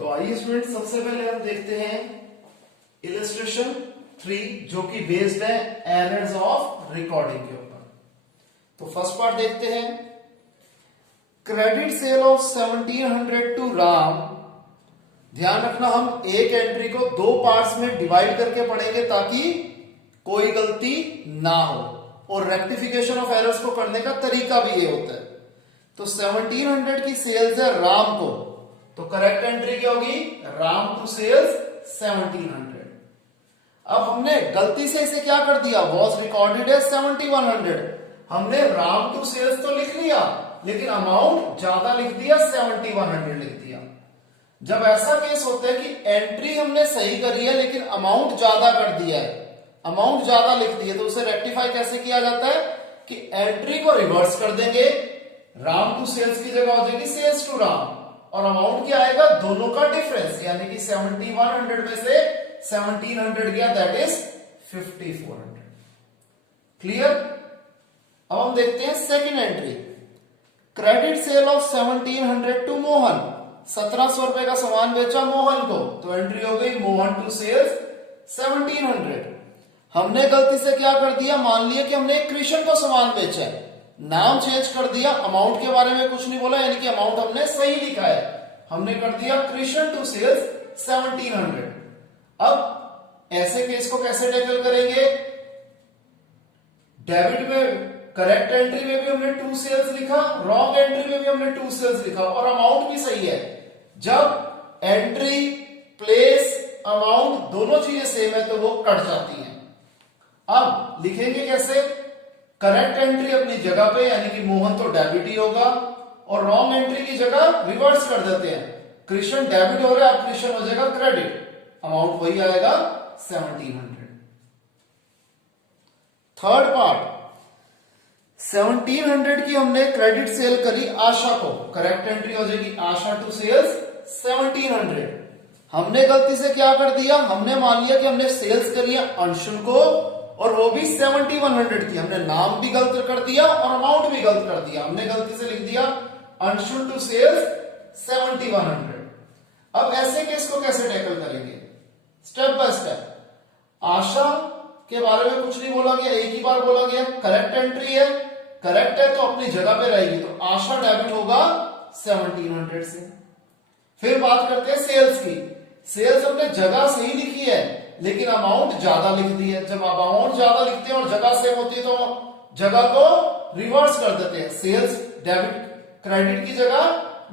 तो आइए स्टूडेंट, सबसे पहले हम देखते हैं इलस्ट्रेशन 3 जो कि बेस्ड है एरर्स ऑफ रिकॉर्डिंग के ऊपर। तो फर्स्ट पार्ट देखते हैं। Credit sale of 1700 to Ram. ध्यान रखना, हम एक एंट्री को दो पार्ट्स में डिवाइड करके पढ़ेंगे ताकि कोई गलती ना हो, और रेक्टिफिकेशन ऑफ एरर्स को करने का तरीका भी ये होता है। तो 1700 की सेल्स है राम को, तो करेक्ट एंट्री क्या होगी? Ram to sales 1700। अब हमने गलती से इसे क्या कर दिया? वॉज रिकॉर्डेड है 7100। हमने राम टू सेल्स तो लिख लिया, लेकिन अमाउंट ज्यादा लिख दिया, 7100 लिख दिया। जब ऐसा केस होता है कि एंट्री हमने सही करी है लेकिन अमाउंट ज्यादा कर दिया है, अमाउंट ज्यादा लिख दिया, तो उसे रेक्टिफाई कैसे किया जाता है कि एंट्री को रिवर्स कर देंगे। राम टू सेल्स की जगह हो जाएगी सेल्स टू राम, और अमाउंट क्या आएगा? दोनों का डिफरेंस, यानी कि 7100 में से 1700 गया, दैट इज 5400। क्लियर? अब हम देखते हैं second entry. Credit sale of 1700 to Mohan. 1700 रुपए का सामान बेचा मोहन को, तो एंट्री हो गई मोहन टू सेल्स 1700। हमने गलती से क्या कर दिया? मान लिया कि हमने कृष्ण को सामान बेचा है, नाम चेंज कर दिया, अमाउंट के बारे में कुछ नहीं बोला, यानी कि अमाउंट हमने सही लिखा है। हमने कर दिया कृष्ण टू सेल्स 1700। अब ऐसे केस को कैसे टैकल करेंगे? डेबिट में करेक्ट एंट्री में भी हमने टू सेल्स लिखा, रॉन्ग एंट्री में भी हमने टू सेल्स लिखा, और अमाउंट भी सही है। जब एंट्री, प्लेस, अमाउंट दोनों चीजें सेम है तो वो कट जाती हैं। अब लिखेंगे कैसे? करेक्ट एंट्री अपनी जगह पे, यानी कि मोहन तो डेबिट ही होगा, और रॉन्ग एंट्री की जगह रिवर्स कर देते हैं। कृष्ण डेबिट हो रहा है, अब कृष्ण हो जाएगा क्रेडिट, अमाउंट वही आएगा 1700। थर्ड पार्ट, 1700 की हमने क्रेडिट सेल करी आशा को, करेक्ट एंट्री हो जाएगी आशा टू सेल्स 1700। हमने गलती से क्या कर दिया? हमने मान लिया कि हमने सेल्स करी है अंशुल को, और वो भी 7100 की। हमने नाम भी गलत कर दिया और अमाउंट भी गलत कर दिया। हमने गलती से लिख दिया अंशुल टू सेल्स 7100। अब ऐसे केस को कैसे टैकल करेंगे? Step by step. आशा के बारे में कुछ नहीं बोला गया, एक ही बार बोला गया करेक्ट एंट्री है, करेक्ट है तो अपनी जगह पे रहेगी, तो आशा डेबिट होगा 1700 से। फिर बात करते हैं सेल्स की। सेल्स हमने जगह सही लिखी है लेकिन अमाउंट ज्यादा लिख दी है। जब अमाउंट ज्यादा लिखते हैं और जगह सेम होती है तो जगह को रिवर्स कर देते हैं। सेल्स डेबिट, क्रेडिट की जगह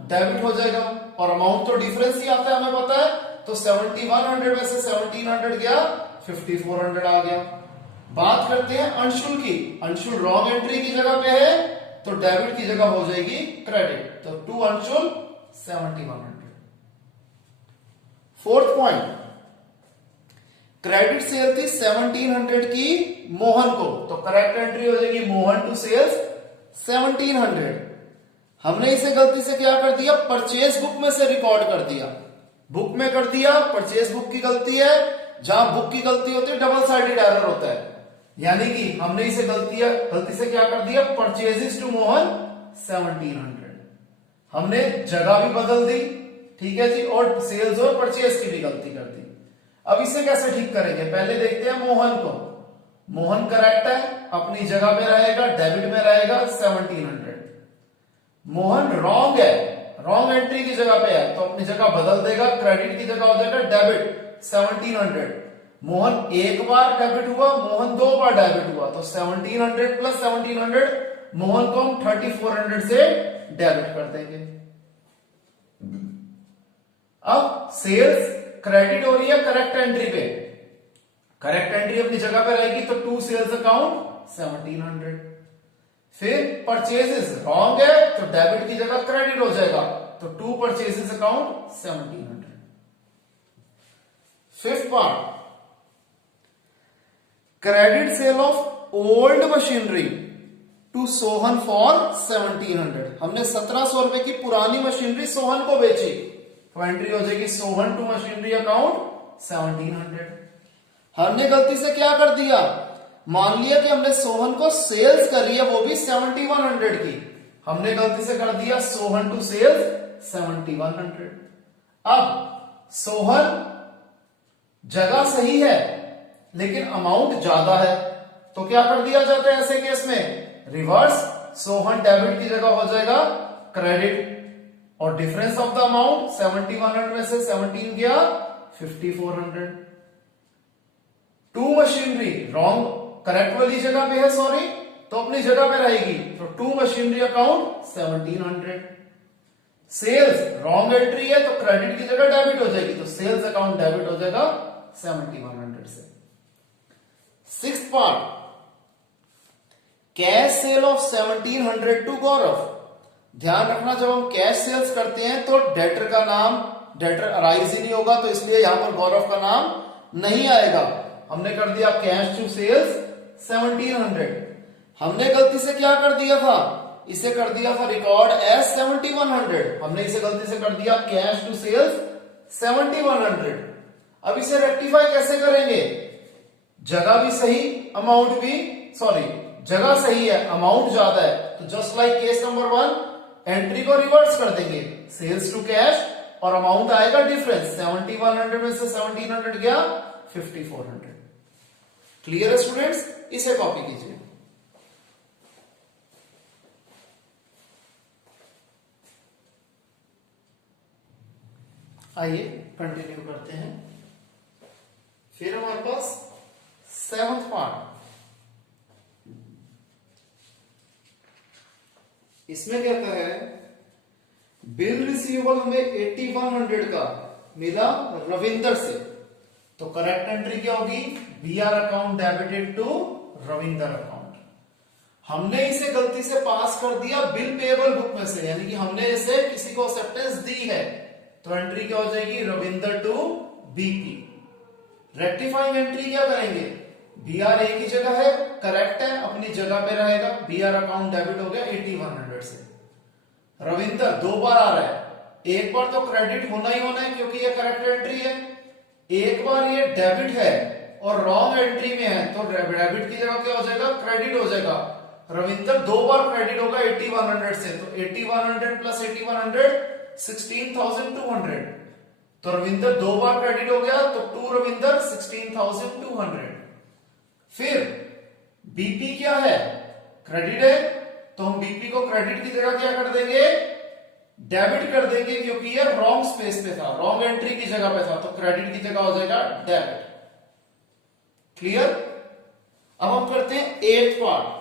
डेबिट हो जाएगा, और अमाउंट तो डिफरेंस ही आता है, हमें पता है। तो 7100 में से 1700 गया, 5400 आ गया। बात करते हैं अंशुल की। अंशुल रॉन्ग एंट्री की जगह पे है तो डेबिट की जगह हो जाएगी क्रेडिट, तो to Anshul 7100। Fourth point, credit sale थी 1700 की मोहन को, तो करेक्ट एंट्री हो जाएगी मोहन टू सेल्स 1700। हमने इसे गलती से क्या कर दिया? परचेज बुक में से रिकॉर्ड कर दिया, बुक में कर दिया, परचेज बुक की गलती है। जहां बुक की गलती होती है डबल साइडेड एरर होता है, यानी कि हमने इसे गलती से क्या कर दिया? Purchases to Mohan 1700। हमने जगह भी बदल दी, ठीक है जी, और सेल्स और परचेज की भी गलती कर दी। अब इसे कैसे ठीक करेंगे? पहले देखते हैं मोहन को। मोहन करेक्ट है, अपनी जगह पे रहेगा, डेबिट में रहेगा 1700। मोहन रॉन्ग है, रॉन्ग एंट्री की जगह पे है, तो अपनी जगह बदल देगा, क्रेडिट की जगह हो जाएगा डेबिट 1700। मोहन एक बार डेबिट हुआ, मोहन दो बार डेबिट हुआ, तो 1700 प्लस 1700, मोहन को हम 3400 से डेबिट कर देंगे। अब सेल्स क्रेडिट हो रही है करेक्ट एंट्री पे, करेक्ट एंट्री अपनी जगह पे रहेगी, तो टू सेल्स अकाउंट 1700। फिर परचेजेस रॉन्ग है तो डेबिट की जगह क्रेडिट हो जाएगा, तो to purchases account 1700। Fifth part, credit sale of old machinery to Sohan for 1700। हमने 1700 रुपए की पुरानी मशीनरी सोहन को बेची, तो एंट्री हो जाएगी सोहन टू मशीनरी अकाउंट 1700। हमने गलती से क्या कर दिया? मान लिया कि हमने सोहन को सेल्स करी है, वो भी 7100 की। हमने गलती से कर दिया सोहन टू सेल्स 7100। अब सोहन जगह सही है लेकिन अमाउंट ज्यादा है, तो क्या कर दिया जाता है ऐसे केस में? रिवर्स, सोहन डेबिट की जगह हो जाएगा क्रेडिट, और डिफरेंस ऑफ द अमाउंट 7100 में से 17 गया 5400। टू मशीनरी रॉन्ग, करेक्ट वाली जगह पे है, सॉरी, तो अपनी जगह पे रहेगी, तो to machinery account 1700। Sales wrong entry है तो क्रेडिट की जगह डेबिट हो जाएगी, तो सेल्स अकाउंट डेबिट हो जाएगा 7100 से। Sixth part, cash sale of 1700 to Gaurav. ध्यान रखना, जब हम कैश सेल्स करते हैं तो डेटर का नाम, डेटर अराइज ही नहीं होगा, तो इसलिए यहां पर गौरव का नाम नहीं आएगा। हमने कर दिया कैश टू सेल्स 1700। हमने गलती से क्या कर दिया था? इसे कर दिया था रिकॉर्ड एज 7100। हमने इसे गलती से कर दिया कैश टू सेल्स 7100। अब इसे रेक्टिफाई कैसे करेंगे? जगह भी सही, अमाउंट भी, सॉरी, जगह सही है, अमाउंट ज्यादा है, तो just like case number 1 entry को रिवर्स कर देंगे, सेल्स टू कैश, और अमाउंट आएगा डिफरेंस, 7100 में से 1700 गया 5400। क्लियर है स्टूडेंट्स? इसे कॉपी कीजिए। आइए कंटिन्यू करते हैं। फिर हमारे पास सेवंथ पार्ट, इसमें कहता है बिल रिसीवेबल हमें 8100 का मिला रविंदर से, तो करेक्ट एंट्री क्या होगी? BR account debited to Ravinder account. हमने इसे गलती से पास कर दिया बिल पेएबल बुक में से, यानी कि हमने इसे किसी को एक्सेप्टेंस दी है, तो एंट्री क्या हो जाएगी? Ravinder to BP. Rectifying entry क्या करेंगे? बीआर एक ही जगह है, करेक्ट है, अपनी जगह पे रहेगा, बीआर अकाउंट डेबिट हो गया 8100 से। रविंदर 2 बार आ रहा है, एक बार तो क्रेडिट होना ही होना है क्योंकि ये करेक्ट एंट्री है, एक बार ये डेबिट है और रॉन्ग एंट्री में है, तो डेबिट की जगह क्या हो जाएगा? क्रेडिट हो जाएगा। रविंदर 2 बार क्रेडिट होगा 8100 से, तो 8100 प्लस 8100 16,200, तो रविंदर 2 बार क्रेडिट हो गया, तो टू रविंदर 16,200। फिर बीपी क्या है? क्रेडिट है, तो हम बीपी को क्रेडिट की जगह क्या कर देंगे? डेबिट कर देंगे, क्योंकि ये रॉन्ग स्पेस पे था, रॉन्ग एंट्री की जगह पे था, तो क्रेडिट की जगह हो जाएगा डेबिट। क्लियर? अब हम करते हैं 8th पार्ट।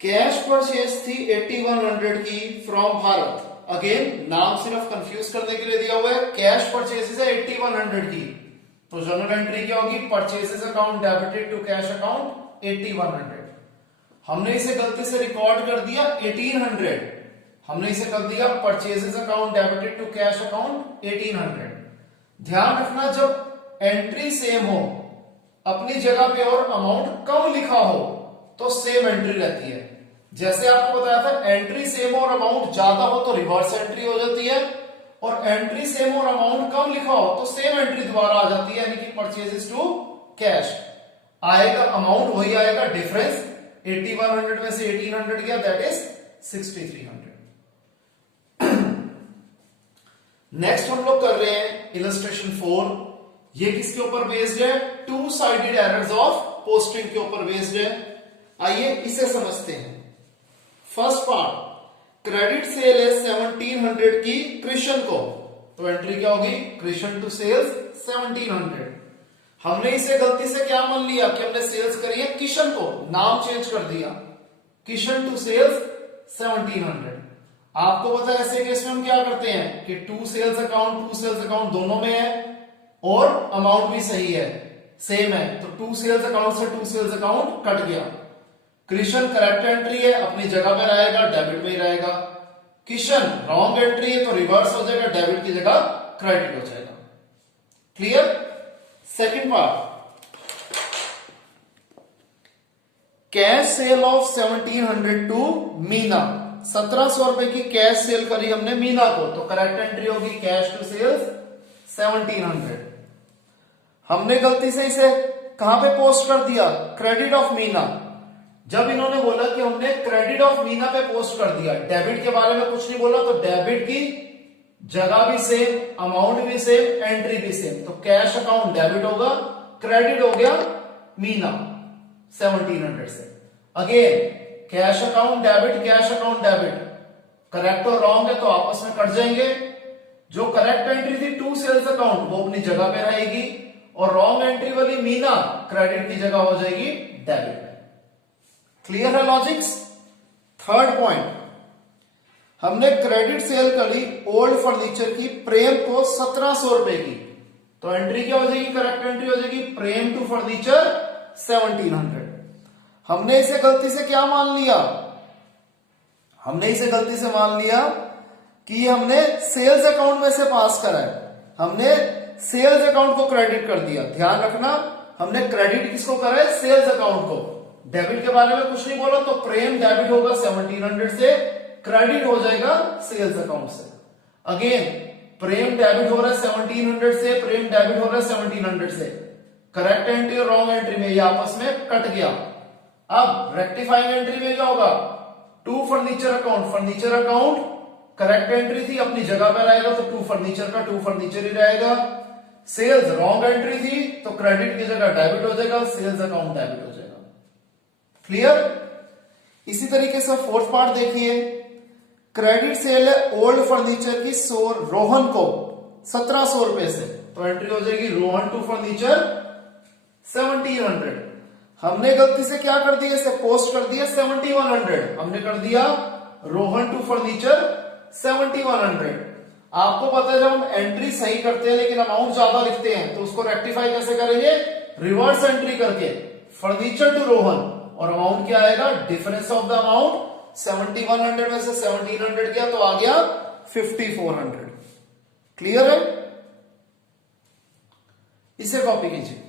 कैश परचेज थी 8100 की फ्रॉम भारत। अगेन नाम सिर्फ कंफ्यूज करने के लिए दिया हुआ है, कैश परचेजेस है 8100 की, तो जर्नल एंट्री क्या होगी? Purchases account debited to cash account 8100। हमने इसे गलती से रिकॉर्ड कर दिया 1800, हमने इसे कर दिया purchases account debited to cash account 1800। ध्यान रखना, जब एंट्री सेम हो, अपनी जगह पे और अमाउंट कम लिखा हो, तो सेम एंट्री रहती है। जैसे आपको बताया था, एंट्री सेम और अमाउंट ज्यादा हो तो रिवर्स एंट्री हो जाती है, और एंट्री सेम और अमाउंट कम लिखा हो तो सेम एंट्री दोबारा आ जाती है, यानी कि परचेजेस टू कैश आएगा, अमाउंट वही आएगा, डिफरेंस 8100 में से 1800 गया, दैट इज 6300। नेक्स्ट हम लोग कर रहे हैं इलस्ट्रेशन 4। ये किसके ऊपर बेस्ड है? Two sided errors of posting के ऊपर बेस्ड है। आइए इसे समझते हैं। फर्स्ट पार्ट, क्रेडिट सेल है 1700 की कृष्ण को, तो एंट्री क्या होगी? Krishna to sales 1700। हमने इसे गलती से क्या मान लिया कि हमने सेल्स करी है किशन को, नाम चेंज कर दिया, किशन टू सेल्स 1700। आपको पता है ऐसे केस में हम क्या करते हैं कि टू सेल्स अकाउंट दोनों में है और अमाउंट भी सही है, सेम है, तो टू सेल्स अकाउंट से टू सेल्स अकाउंट कट गया। कृष्ण करेक्ट एंट्री है, अपनी जगह पे रहेगा, डेबिट में ही रहेगा। किशन रॉन्ग एंट्री है तो रिवर्स हो जाएगा, डेबिट की जगह क्रेडिट हो जाएगा। Clear? Second part, cash sale of 1700 to Meena. 1700 रुपए की कैश सेल करी हमने मीना को, तो करेक्ट एंट्री होगी कैश टू सेल्स 1700। हमने गलती से इसे कहां पे पोस्ट कर दिया? Credit of Meena. जब इन्होंने बोला कि हमने क्रेडिट ऑफ मीना पे पोस्ट कर दिया, डेबिट के बारे में कुछ नहीं बोला, तो डेबिट की जगह भी सेम, अमाउंट भी सेम, एंट्री भी सेम। तो कैश अकाउंट डेबिट होगा, क्रेडिट हो गया मीना 1700 से। Again cash account debit, cash account debit, correct और रॉन्ग है तो आपस में कट जाएंगे। जो करेक्ट एंट्री थी टू सेल्स अकाउंट वो अपनी जगह पे रहेगी, और रॉन्ग एंट्री वाली मीना क्रेडिट की जगह हो जाएगी डेबिट में। क्लियर है लॉजिक्स? थर्ड पॉइंट, हमने क्रेडिट सेल करी ओल्ड फर्नीचर की प्रेम को 1700 रुपए की, तो एंट्री क्या हो जाएगी? करेक्ट एंट्री हो जाएगी प्रेम टू फर्नीचर 1700। हमने इसे गलती से क्या मान लिया? हमने इसे गलती से मान लिया कि हमने सेल्स अकाउंट में से पास करा है, हमने सेल्स अकाउंट को क्रेडिट कर दिया। ध्यान रखना, हमने क्रेडिट किसको करा है? सेल्स अकाउंट को। डेबिट के बारे में कुछ नहीं बोला, तो प्रेम डेबिट होगा 1700 से, क्रेडिट हो जाएगा सेल्स अकाउंट से। अगेन प्रेम डेबिट हो रहा है 1700 से, प्रेम डेबिट हो रहा है 1700 से। करेक्ट एंट्री और रॉन्ग एंट्री में ये आपस में कट गया। अब रेक्टिफाइंग एंट्री में क्या होगा? To furniture account, furniture account correct entry थी अपनी जगह पर रहेगा, तो टू फर्नीचर का टू फर्नीचर ही रहेगा। सेल्स रॉन्ग एंट्री थी तो क्रेडिट की जगह डेबिट हो जाएगा, सेल्स अकाउंट डेबिट हो जाएगा। क्लियर? इसी तरीके से फोर्थ पार्ट देखिए, क्रेडिट सेल है ओल्ड फर्नीचर की रोहन को 1700 रुपए से, तो एंट्री हो जाएगी रोहन टू फर्नीचर 1700। हमने गलती से क्या कर दिया? इसे पोस्ट कर दिया 7100, हमने कर दिया रोहन टू फर्नीचर 7100। आपको पता है जब हम एंट्री सही करते हैं लेकिन अमाउंट ज्यादा लिखते हैं तो उसको रेक्टिफाई कैसे करेंगे? रिवर्स एंट्री करके फर्नीचर टू रोहन, और अमाउंट क्या आएगा? डिफरेंस ऑफ द अमाउंट 7100 में से 1700 गया तो आ गया 5400। क्लियर है? इसे कॉपी कीजिए।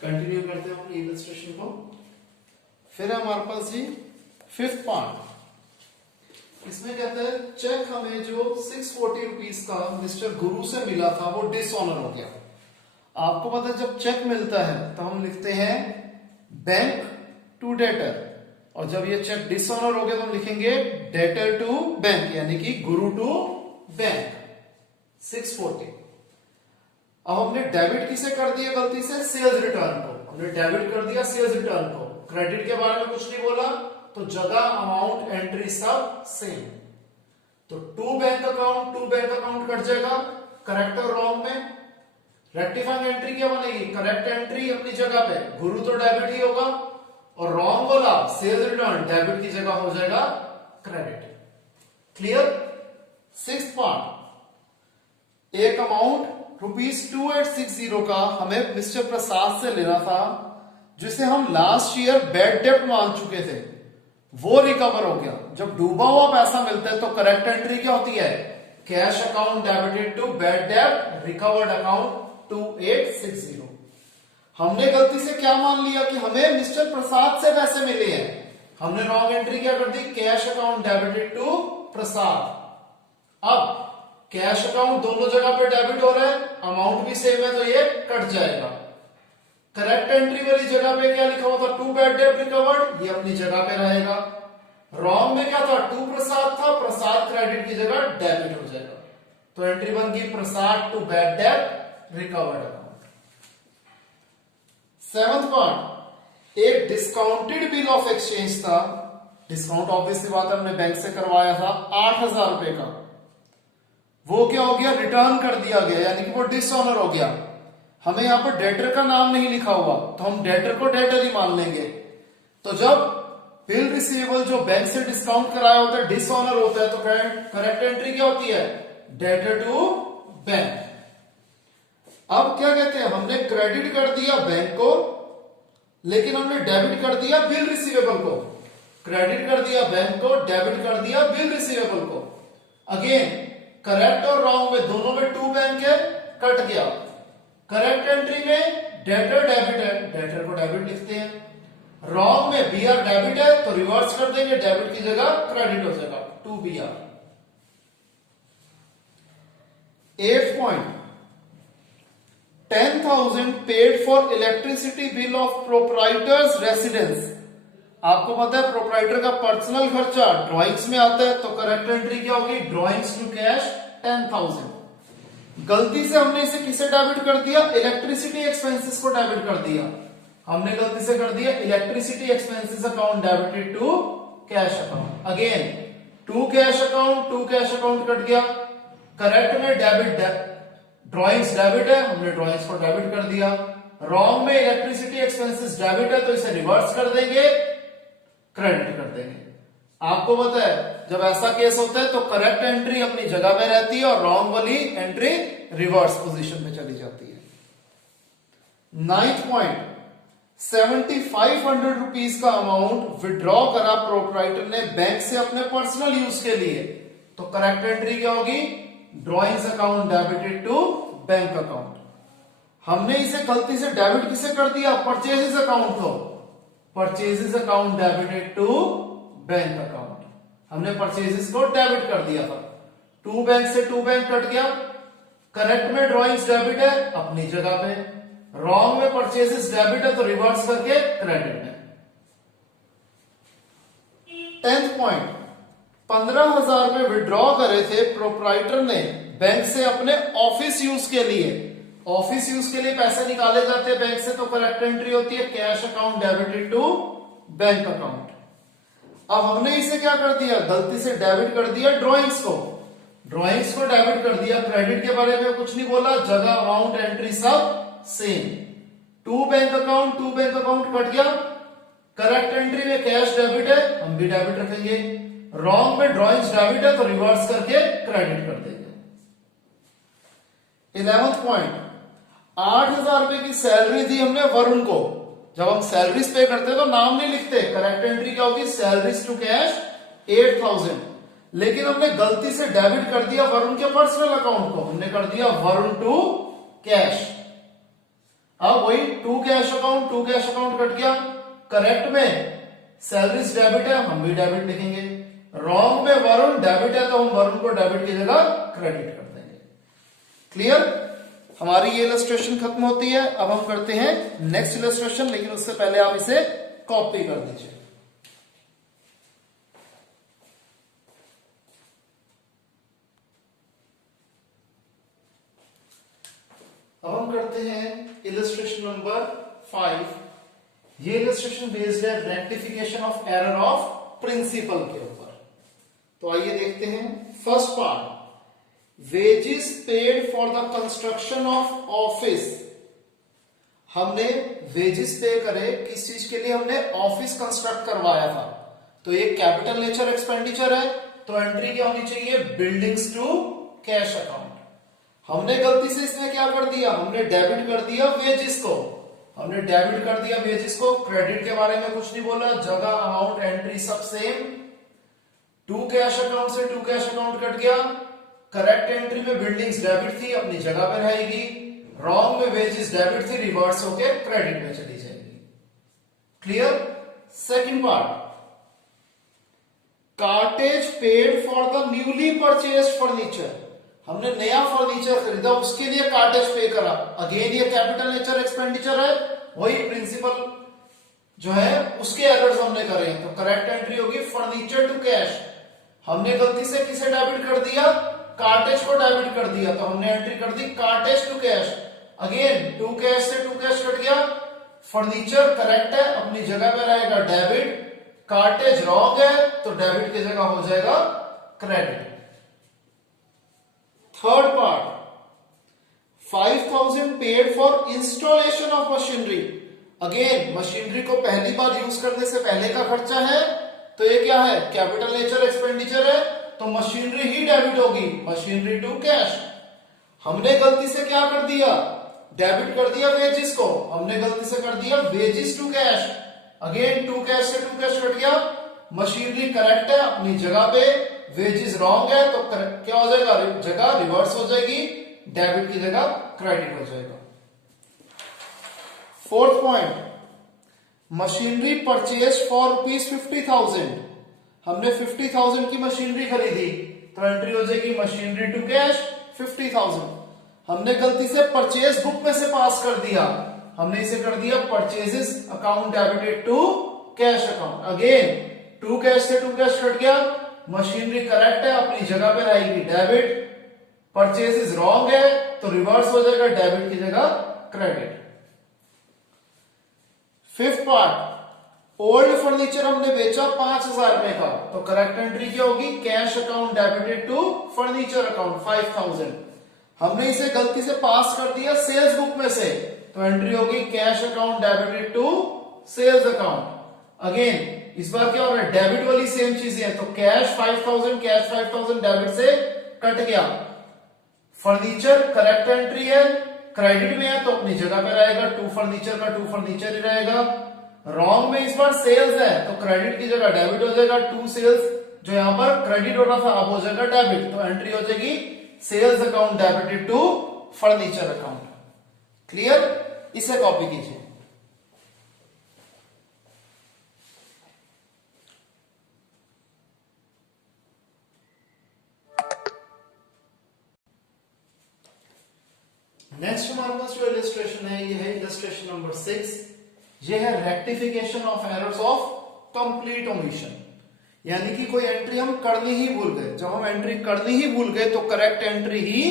कंटिन्यू करते हैं अपनी इलस्ट्रेशन को। फिर है हमारे पास जी फिफ्थ पार्ट। इसमें कहते हैं चेक हमें जो 640 रुपीज का मिस्टर गुरु से मिला था वो डिसऑनर हो गया। आपको पता है जब चेक मिलता है तो हम लिखते हैं बैंक टू डेटर, और जब ये चेक डिसऑनर हो गया तो हम लिखेंगे डेटर टू बैंक, यानी कि गुरु टू बैंक 640। अब हमने डेबिट किसे कर दिया गलती से? सेल्स रिटर्न को। हमने डेबिट कर दिया सेल्स रिटर्न को, क्रेडिट के बारे में कुछ नहीं बोला, तो जगह अमाउंट एंट्री सब सेम। तो टू बैंक अकाउंट कट जाएगा करेक्ट और रॉन्ग में। रेक्टिफाइंग एंट्री क्या बनेगी? करेक्ट एंट्री अपनी जगह पे, गुरु तो डेबिट ही होगा, और रॉन्ग बोला सेल्स रिटर्न डेबिट की जगह हो जाएगा क्रेडिट। क्लियर? सिक्स्थ पार्ट, एक अमाउंट ₹2860 का हमें मिस्टर प्रसाद से लेना था, जिसे हम लास्ट ईयर बैड डेब्ट मान चुके थे, वो रिकवर हो गया। जब डूबा हुआ पैसा मिलता है तो करेक्ट एंट्री क्या होती है? Cash account debited to bad डेब्ट, रिकवर्ड अकाउंट 2860। हमने गलती से क्या मान लिया कि हमें मिस्टर प्रसाद से पैसे मिले हैं, हमने रॉन्ग एंट्री क्या कर दी? कैश अकाउंट डेबिटेड टू प्रसाद। अब कैश अकाउंट दोनों जगह पे डेबिट हो रहा है, अमाउंट भी सेम है, तो ये कट जाएगा। करेक्ट एंट्री वाली जगह पे क्या लिखा हुआ था? टू बैड डेब्ट रिकवर्ड, ये अपनी जगह पे रहेगा। रॉन्ग में क्या था? टू प्रसाद था, प्रसाद क्रेडिट की जगह डेबिट हो जाएगा, तो एंट्री बन गई प्रसाद टू बैड डेब्ट रिकवर्ड अकाउंट। सेवंथ पार्ट, एक डिस्काउंटेड बिल ऑफ एक्सचेंज था। डिस्काउंट ऑब्वियसली बात है, हमने बैंक से करवाया था 8000 रुपए का, वो क्या हो गया? रिटर्न कर दिया गया, यानी कि वो डिसऑनर हो गया। हमें यहां पर डेटर का नाम नहीं लिखा हुआ, तो हम डेटर को डेटर ही मान लेंगे। तो जब बिल रिसीवेबल जो बैंक से डिस्काउंट कराया होता है डिसऑनर होता है, तो करेक्ट एंट्री क्या होती है? Debtor to bank. अब क्या कहते हैं? हमने क्रेडिट कर दिया बैंक को, लेकिन हमने डेबिट कर दिया बिल रिसीवेबल को। क्रेडिट कर दिया बैंक को, डेबिट कर दिया बिल रिसीवेबल को। अगेन करेक्ट और रॉन्ग में दोनों में टू बैंक है, कट गया। करेक्ट एंट्री में डेटर डेबिट है, डेटर को डेबिट लिखते हैं। रॉन्ग में बी आर डेबिट है तो रिवर्स कर देंगे, डेबिट की जगह क्रेडिट हो जाएगा, to B R. 8th point, 10,000 paid for electricity bill of proprietor's residence. आपको पता है प्रोप्राइटर का पर्सनल खर्चा ड्राइंग्स में आता है, तो करेक्ट एंट्री क्या होगी, ड्राइंग्स टू कैश 10,000। गलती से हमने इसे किसे डेबिट कर दिया, इलेक्ट्रिसिटी एक्सपेंसेस को डेबिट कर दिया। हमने गलती से कर दिया electricity expenses account debited to cash account. Again to cash account cut गया। करेक्ट में डेबिट ड्राइंग्स डेबिट है, हमने ड्राइंग्स को डेबिट कर दिया। रॉन्ग में इलेक्ट्रिसिटी एक्सपेंसेस डेबिट है, तो इसे रिवर्स कर देंगे, क्रेडिट कर देंगे। आपको पता है जब ऐसा केस होता है तो करेक्ट एंट्री अपनी जगह में रहती है और रॉन्ग वाली एंट्री रिवर्स पोजीशन में चली जाती है। 9th पॉइंट, 7500 रुपीज का अमाउंट विड्रॉ करा प्रोप्राइटर ने बैंक से अपने पर्सनल यूज के लिए, तो करेक्ट एंट्री क्या होगी, drawings account debited to bank account. हमने इसे गलती से डेबिट किसे कर दिया, परचेजेस अकाउंट को, purchases account debited to bank account. हमने परचेजेस को डेबिट कर दिया था, टू बैंक से टू बैंक कट गया। करेक्ट में ड्रॉइंग्स डेबिट है अपनी जगह पे, रॉन्ग में परचेजेस डेबिट है तो रिवर्स करके क्रेडिट में। 10th पॉइंट, 15,000 में विड्रॉ करे थे प्रोप्राइटर ने बैंक से अपने ऑफिस यूज के लिए। ऑफिस यूज के लिए पैसे निकाले जाते हैं बैंक से, तो करेक्ट एंट्री होती है cash account debited to bank account. अब हमने इसे क्या कर दिया, गलती से डेबिट कर दिया ड्रॉइंग्स को, ड्रॉइंग्स को डेबिट कर दिया। क्रेडिट के बारे में कुछ नहीं बोला, जगह अमाउंट एंट्री सब same. To bank account cut गया। करेक्ट एंट्री में कैश डेबिट है, हम भी डेबिट रखेंगे। रॉन्ग में ड्रॉइंग्स डेबिट है तो रिवर्स करके क्रेडिट कर देंगे। 11th पॉइंट, 8,000 रुपए की सैलरी दी हमने वरुण को। जब हम सैलरीज पे करते हैं तो नाम नहीं लिखते, करेक्ट एंट्री क्या होगी, सैलरीज टू कैश 8,000। लेकिन हमने गलती से डेबिट कर दिया वरुण के पर्सनल अकाउंट को, हमने कर दिया वरुण टू कैश। अब वही टू कैश अकाउंट कट गया। करेक्ट में सैलरीज डेबिट है, हम भी डेबिट लिखेंगे। रॉन्ग में वरुण डेबिट है तो हम वरुण को डेबिट की जगह क्रेडिट कर देंगे। क्लियर, हमारी ये इलस्ट्रेशन खत्म होती है। अब हम करते हैं नेक्स्ट इलस्ट्रेशन, लेकिन उससे पहले आप इसे कॉपी कर दीजिए। अब हम करते हैं इलस्ट्रेशन नंबर 5। ये इलस्ट्रेशन बेस्ड है rectification of error of principle के ऊपर। तो आइए देखते हैं। First part, wages paid for the construction of office. हमने वेजेस पे करे, किस चीज के लिए, हमने ऑफिस कंस्ट्रक्ट करवाया था। तो ये कैपिटल नेचर एक्सपेंडिचर है, तो एंट्री क्या होनी चाहिए, बिल्डिंग्स टू कैश अकाउंट। हमने गलती से इसमें क्या कर दिया, हमने डेबिट कर दिया वेजेस को, क्रेडिट के बारे में कुछ नहीं बोला, जगह अमाउंट एंट्री सब सेम। टू कैश अकाउंट से टू कैश अकाउंट कट गया। करेक्ट एंट्री में बिल्डिंग्स डेबिट थी, अपनी जगह पर रहेगी। रॉन्ग में वेजेस डेबिट थी, रिवर्स होके क्रेडिट में चली जाएगी। Clear. Second part, cartage paid for the newly purchased furniture. हमने नया फर्नीचर खरीदा, उसके लिए कार्टेज पे करा। अगेन ये कैपिटल नेचर एक्सपेंडिचर है, वही प्रिंसिपल जो है उसके एरर्स हमने करे हैं। तो करेक्ट एंट्री होगी फर्नीचर टू कैश। हमने गलती से किसे डेबिट कर दिया, कार्टेज को डेबिट कर दिया, तो हमने एंट्री कर दी cartage to cash. Again to cash से टू कैश कट गया। फर्नीचर करेक्ट है, अपनी जगह पे रहेगा डेबिट। कार्टेज रॉन्ग है तो डेबिट की जगह हो जाएगा credit. Third part, 5,000 paid for installation of machinery. Again machinery को पहली बार यूज करने से पहले का खर्चा है, तो ये क्या है, कैपिटल नेचर एक्सपेंडिचर है, तो मशीनरी ही डेबिट होगी, मशीनरी टू कैश। हमने गलती से क्या कर दिया, डेबिट कर दिया वेजेस को, हमने गलती से कर दिया wages to cash. Again to cash से टू कैश कट गया। मशीनरी करेक्ट है, अपनी जगह पे, वेजेस रॉन्ग है, तो क्या हो जाएगा, जगह रिवर्स हो जाएगी, डेबिट की जगह क्रेडिट हो जाएगा। Fourth point, machinery purchase for ₹50,000। हमने 50,000 की मशीनरी खरीदी, तो एंट्री हो जाएगी मशीनरी टू कैश 50,000। हमने गलती से परचेज बुक में से पास कर दिया, हमने इसे कर दिया purchases account debited to cash account. Again to cash से टू कैश कट गया, मशीनरी करेक्ट है, अपनी जगह पे रहेगी डेबिट। परचेजेस रॉन्ग है तो रिवर्स हो जाएगा, डेबिट की जगह credit. Fifth part, old furniture हमने बेचा 5,000 रुपए का, तो करेक्ट एंट्री क्या होगी, cash account debited to furniture account 5,000। हमने इसे गलती से पास कर दिया सेल्स बुक में से, तो एंट्री होगी cash account debited to sales account. Again इस बार क्या हो रहा है, डेबिट वाली सेम चीजें हैं, तो कैश 5,000 कैश 5,000 डेबिट से कट गया। फर्नीचर करेक्ट एंट्री है, क्रेडिट में है तो अपनी जगह पे रहेगा, टू फर्नीचर का टू फर्नीचर ही रहेगा। रॉन्ग में इस बार सेल्स है तो क्रेडिट की जगह डेबिट हो जाएगा, टू सेल्स, जो यहां पर क्रेडिट हो रहा था अब हो जाएगा डेबिट, तो एंट्री हो जाएगी sales account debited to furniture account. Clear, इसे कॉपी कीजिए। नेक्स्ट हमारे पास जो इलस्ट्रेशन है ये है इलस्ट्रेशन नंबर 6। ये है rectification of errors of complete omission, यानी कि कोई एंट्री हम करनी ही भूल गए। जब हम एंट्री करनी ही भूल गए तो करेक्ट एंट्री ही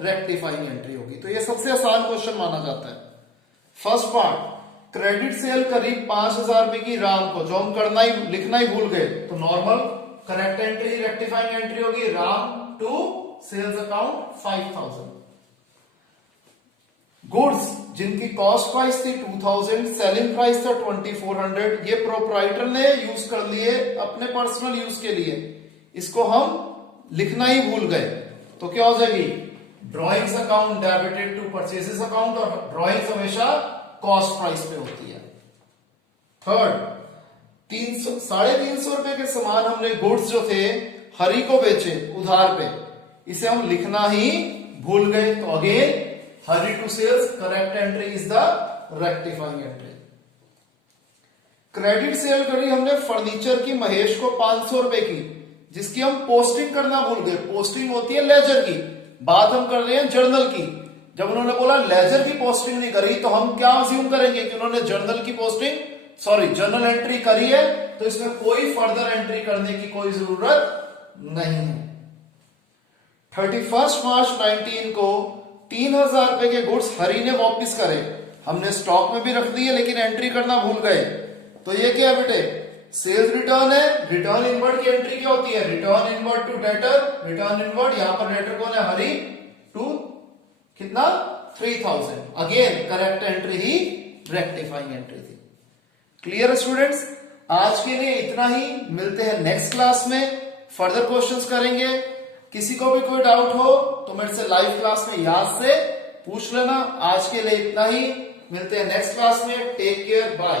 रेक्टिफाइंग एंट्री होगी। तो ये सबसे आसान क्वेश्चन माना जाता है। फर्स्ट पार्ट, क्रेडिट सेल करीब 5,000 रुपए की राम को, जो हम करना ही लिखना ही भूल गए, तो normal correct entry rectifying entry होगी Ram to sales account 5,000। Goods जिनकी कॉस्ट प्राइस थी 2,000, सेलिंग प्राइस था 2,400, ये प्रोप्राइटर ने यूज कर लिए अपने पर्सनल यूज के लिए, इसको हम लिखना ही भूल गए, तो क्या हो जाएगी, drawings account debited to purchases account, और ड्रॉइंग्स हमेशा कॉस्ट प्राइस पे होती है। थर्ड, 350 रुपए के सामान हमने गुड्स जो थे हरि को बेचे उधार पे, इसे हम लिखना ही भूल गए, तो again Hari to sales correct entry is the rectifying entry. Credit sale करी हमने फर्नीचर की महेश को 500 रुपए की, जिसकी हम पोस्टिंग करना भूल गए। पोस्टिंग होती है लेजर की, बात हम कर रहे हैं जर्नल की। जब उन्होंने बोला लेजर की पोस्टिंग नहीं करी, तो हम क्या अज्यूम करेंगे कि उन्होंने जर्नल की पोस्टिंग जर्नल एंट्री करी है, तो इसमें कोई फर्दर एंट्री करने की कोई जरूरत नहीं है। 31 मार्च 19 को 3,000 रुपए के गुड्स हरी ने वापस करे, हमने स्टॉक में भी रख दिए लेकिन एंट्री करना भूल गए, तो ये क्या है बेटे, सेल्स रिटर्न है। रिटर्न इनवर्ड की एंट्री क्या होती है, return inward to debtor, return inward, यहां पर डेटर कौन है, हरी, टू कितना 3,000। अगेन करेक्ट एंट्री ही रेक्टिफाइंग एंट्री थी। क्लियर स्टूडेंट्स, आज के लिए इतना ही, मिलते हैं नेक्स्ट क्लास में, फर्दर क्वेश्चंस करेंगे। किसी को भी कोई डाउट हो तो मेरे से लाइव क्लास में याद से पूछ लेना। आज के लिए इतना ही, मिलते हैं नेक्स्ट क्लास में, टेक केयर, बाय।